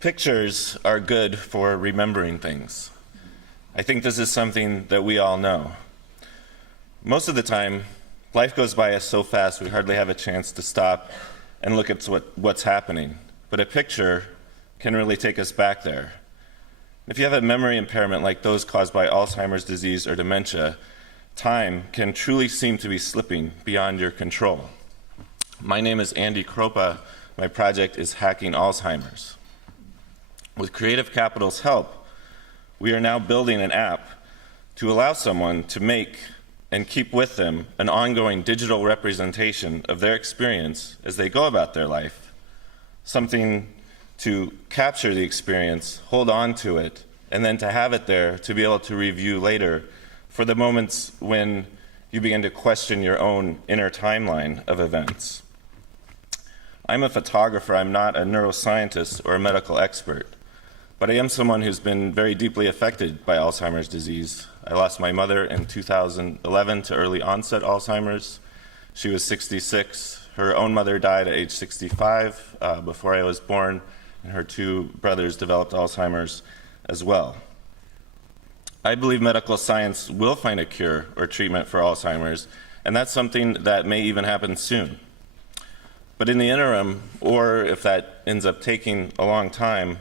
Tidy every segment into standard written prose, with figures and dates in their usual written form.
Pictures are good for remembering things. I think this is something that we all know. Most of the time, life goes by us so fast we hardly have a chance to stop and look at what's happening. But a picture can really take us back there. If you have a memory impairment like those caused by Alzheimer's disease or dementia, time can truly seem to be slipping beyond your control. My name is Andy Kropa. My project is Hacking Alzheimer's. With Creative Capital's help, we are now building an app to allow someone to make and keep with them an ongoing digital representation of their experience as they go about their life, something to capture the experience, hold on to it, and then to have it there to be able to review later for the moments when you begin to question your own inner timeline of events. I'm a photographer. I'm not a neuroscientist or a medical expert, but I am someone who's been very deeply affected by Alzheimer's disease. I lost my mother in 2011 to early onset Alzheimer's. She was 66. Her own mother died at age 65 before I was born, and her two brothers developed Alzheimer's as well. I believe medical science will find a cure or treatment for Alzheimer's, and that's something that may even happen soon. But in the interim, or if that ends up taking a long time,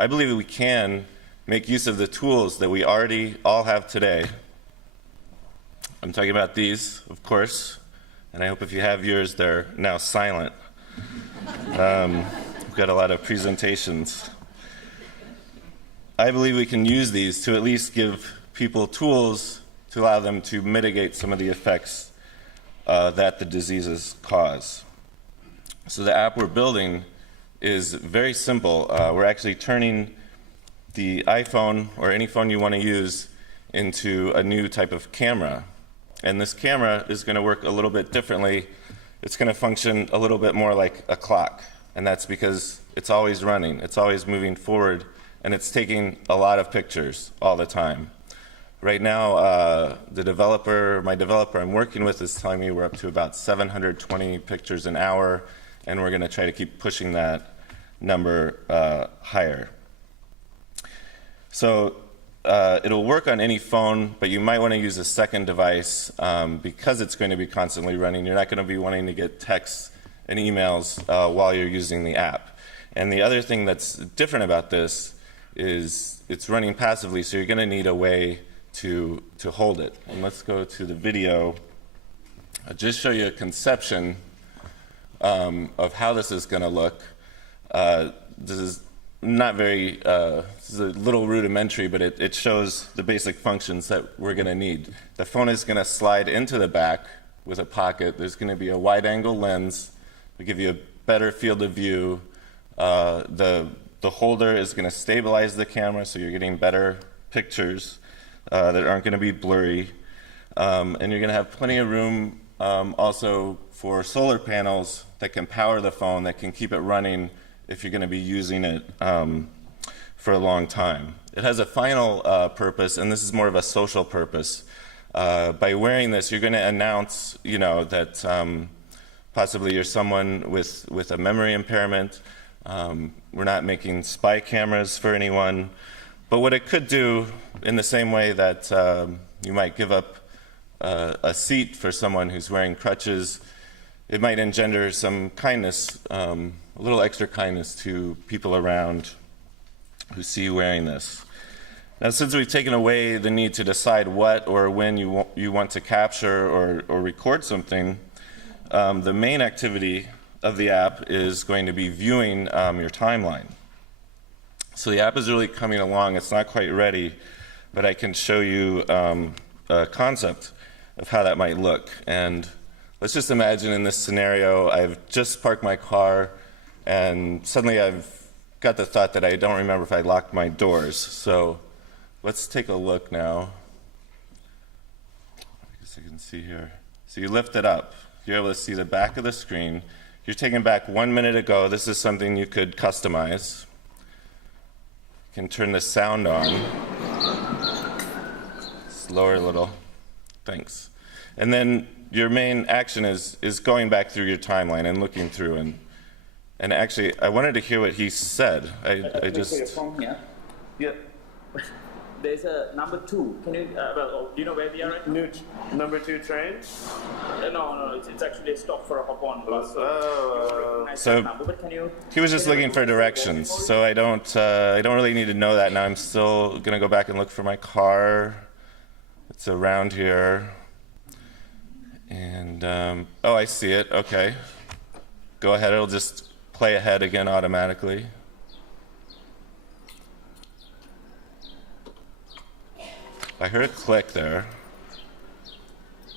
I believe we can make use of the tools that we already all have today. I'm talking about these, of course, and I hope if you have yours, they're now silent. We've got a lot of presentations. I believe we can use these to at least give people tools to allow them to mitigate some of the effects that the diseases cause. So the app we're building is very simple. We're actually turning the iPhone or any phone you want to use into a new type of camera. And this camera is going to work a little bit differently. It's going to function a little bit more like a clock. And that's because it's always running, it's always moving forward, and it's taking a lot of pictures all the time. Right now, my developer I'm working with is telling me we're up to about 720 pictures an hour, and we're going to try to keep pushing that number higher. So it'll work on any phone, but you might want to use a second device because it's going to be constantly running. You're not going to be wanting to get texts and emails while you're using the app. And the other thing that's different about this is it's running passively, so you're going to need a way to hold it. And let's go to the video. I'll just show you a conception of how this is going to look. This is not very, this is a little rudimentary, but it shows the basic functions that we're going to need. The phone is going to slide into the back with a pocket. There's going to be a wide-angle lens to give you a better field of view. The holder is going to stabilize the camera, so you're getting better pictures that aren't going to be blurry. And you're going to have plenty of room also for solar panels that can power the phone, that can keep it running if you're going to be using it for a long time. It has a final purpose, and this is more of a social purpose. By wearing this, you're going to announce, that possibly you're someone with a memory impairment. We're not making spy cameras for anyone. But what it could do, in the same way that you might give up a seat for someone who's wearing crutches, it might engender some kindness, a little extra kindness to people around who see you wearing this. Now, since we've taken away the need to decide what or when you want to capture or record something, the main activity of the app is going to be viewing your timeline. So the app is really coming along. It's not quite ready, but I can show you a concept of how that might look. And let's just imagine in this scenario, I've just parked my car, and suddenly I've got the thought that I don't remember if I locked my doors. So let's take a look now. I guess you can see here. So you lift it up. You're able to see the back of the screen. You're taken back 1 minute ago. This is something you could customize. You can turn the sound on. Slower a little. Thanks. And then your main action is going back through your timeline and looking through, and And actually, I wanted to hear what he said. I Your just... phone here. Yeah. There's a number 2. Can you, do you know where we are right now? Number 2 train? No, it's actually a stop for a hop-on bus. So So number, but can you... he was just looking for directions, so I don't really need to know that now. I'm still gonna go back and look for my car. It's around here. And, oh, I see it, okay. Go ahead, it'll just play ahead again automatically. I heard a click there.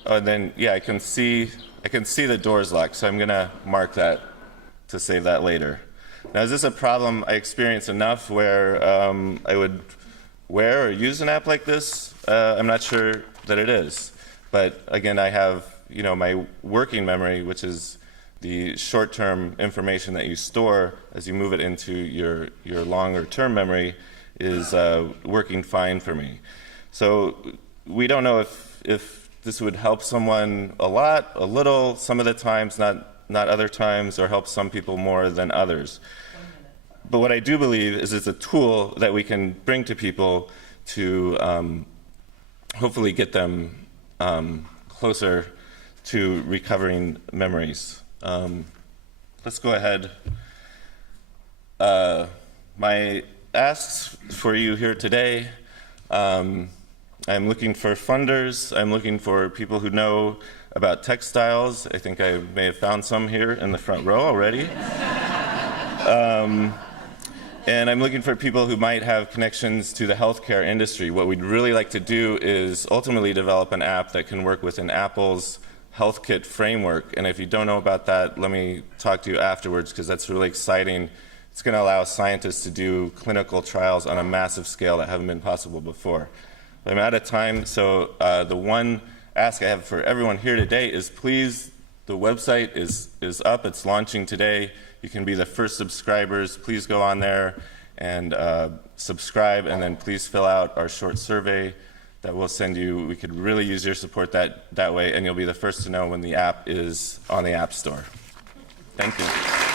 Oh, and then, yeah, I can see the doors locked, so I'm gonna mark that to save that later. Now, is this a problem I experience enough where I would wear or use an app like this? I'm not sure that it is. But again, I have, my working memory, which is the short-term information that you store as you move it into your longer-term memory, is working fine for me. So we don't know if this would help someone a lot, a little, some of the times, not other times, or help some people more than others. But what I do believe is it's a tool that we can bring to people to hopefully get them closer to recovering memories. Let's go ahead. My asks for you here today, I'm looking for funders. I'm looking for people who know about textiles. I think I may have found some here in the front row already. And I'm looking for people who might have connections to the healthcare industry. What we'd really like to do is ultimately develop an app that can work within Apple's HealthKit framework. And if you don't know about that, let me talk to you afterwards, because that's really exciting. It's going to allow scientists to do clinical trials on a massive scale that haven't been possible before. I'm out of time, so the one ask I have for everyone here today is please, the website is up, it's launching today. You can be the first subscribers. Please go on there and subscribe, and then please fill out our short survey that we'll send you. We could really use your support that way, and you'll be the first to know when the app is on the App Store. Thank you.